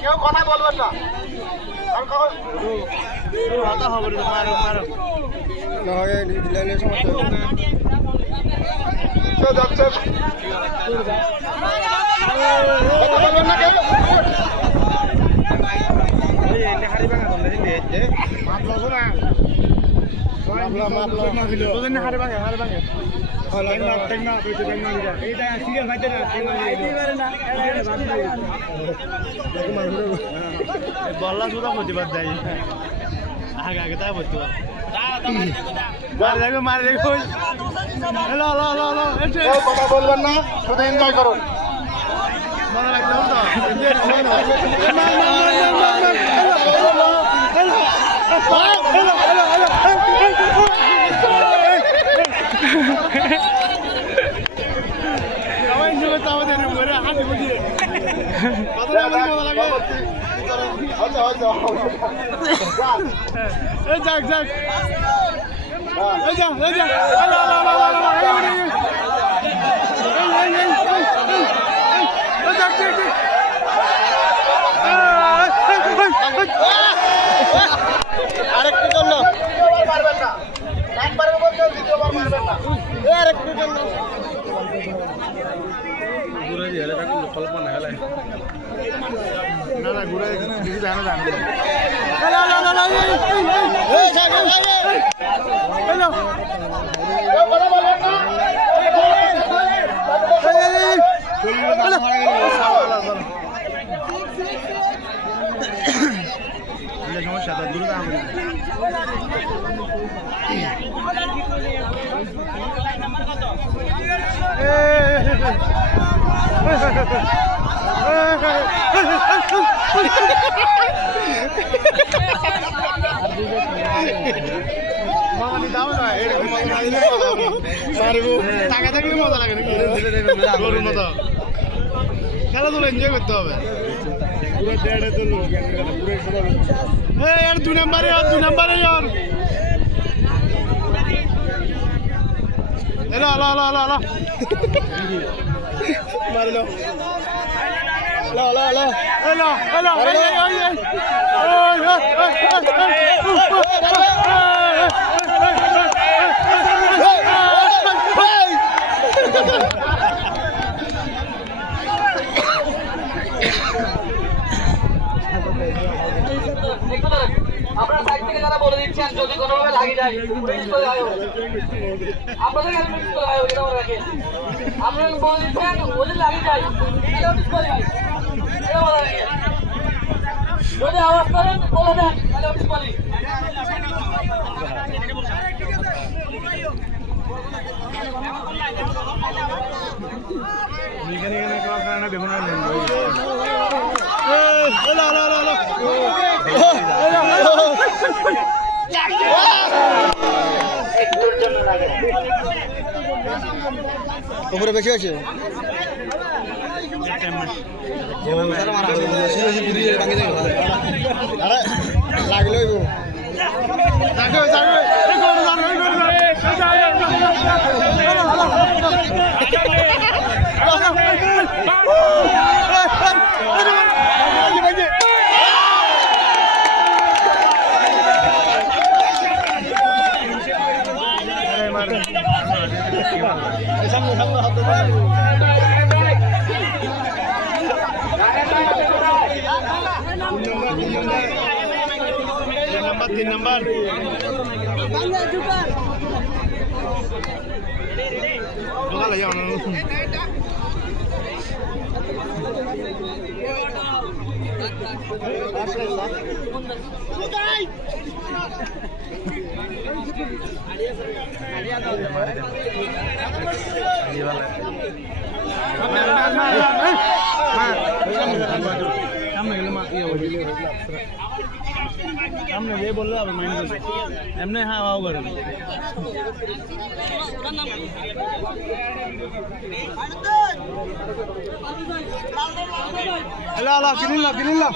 কেউ কথা বলবেন না কথা হবে মারো মারো যাচ্ছে বল্লা সুদা প্রতিবাদ দেয় আগে আগে তাই বলতে মারে দেখো কথা বলবেন না শুধু এনজয় করুন মনে রাখতে হবে যাক যাক আরেকটু জন্য পারবেন না একবারের মধ্যে দ্বিতীয়বার পারবেন না আরেকটু জন্য ঘুরে দিয়ে কল্পনা গেলেন না না ঘুরে কিছু জানা যাবে সমস্যা তো দূরে দাঁড়াবো টাকা থাকলে মজা লাগে খেলাধুলা এনজয় করতে হবে দু নম্বরে মারিল আপনার সাইড থেকে যারা বলে দিচ্ছেন যদি কোনোভাবে লাগে যায় আপনাদের এটা মনে রাখেন আপনারা বলে দিচ্ছেন ওদের লাগে যায় যদি আওয়াজ করেন বলে দেন তাহলে অফিস বলি উপরে বেশি আছে লাগলো তিন নম্বর দোকান যাও না সামনে গেলে মা ইয়ে হবে সামনে যে বললো আবার মাইন্ড এমনি হ্যাঁ বাবু করে হ্যালো হ্যালো কিনিলাম কিনিলাম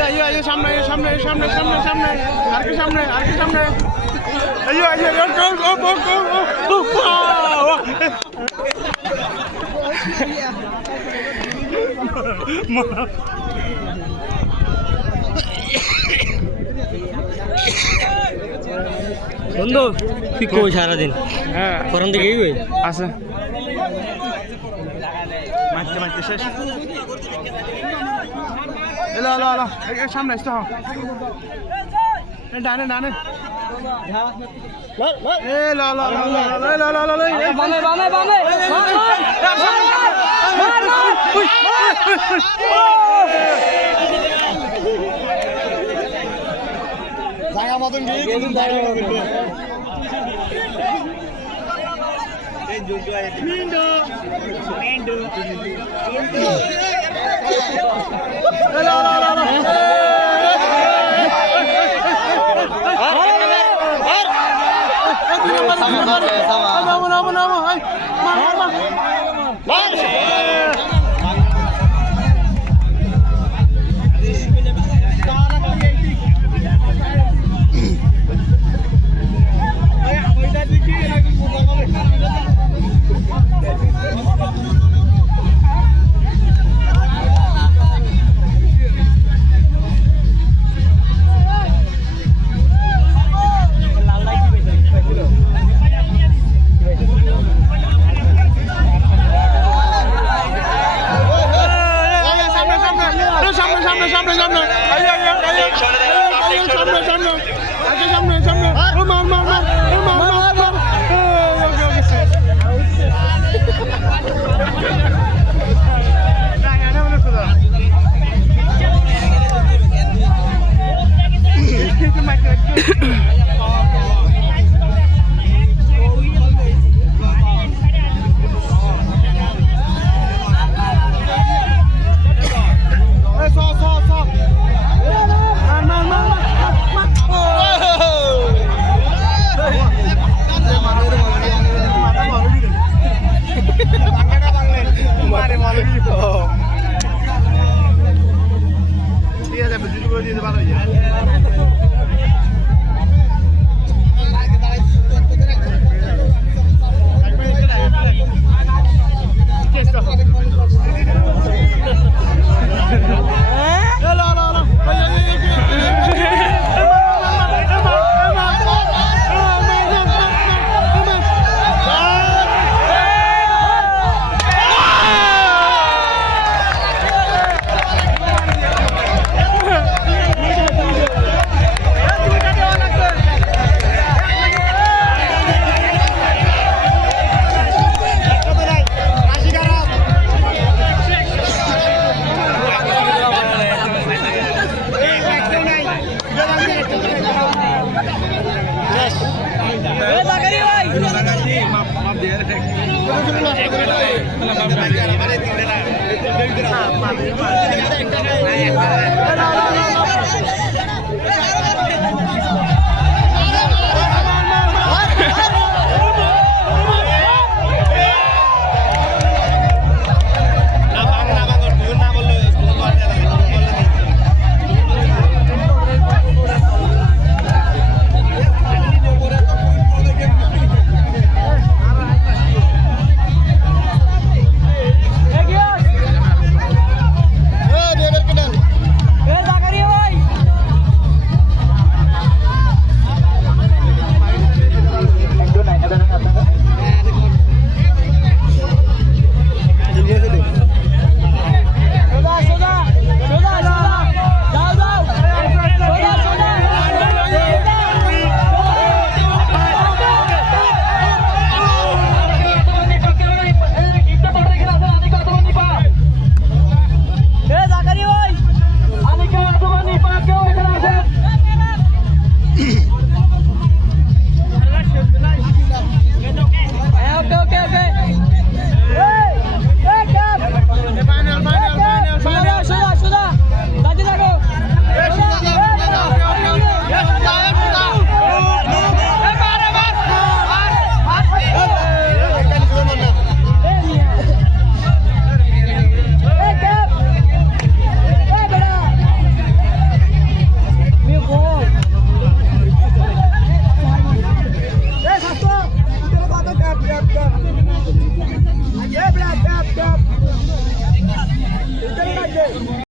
আইयो সামনে সামনে সামনে সামনে সামনে আর কি সামনে আর কি সামনে আইयो আইयो বন্ধু তুই কই সারাদিন? হ্যাঁ ফোরন দিকে কই আছে মারতে মারতে শেষ এলো এলো এলো সামনে আসতে হ ডানে ডানে এ লা লা লা লা লা লা লা বামে বামে বামে জায়গা মতন গিয়ে কিন্তু জায়গা মতন এই জুজু আই মিন্ডো মিন্ডো লা লা লা লা সামনে সামনে সামনে সামনে সামনে সামনে সামনে মার মার মার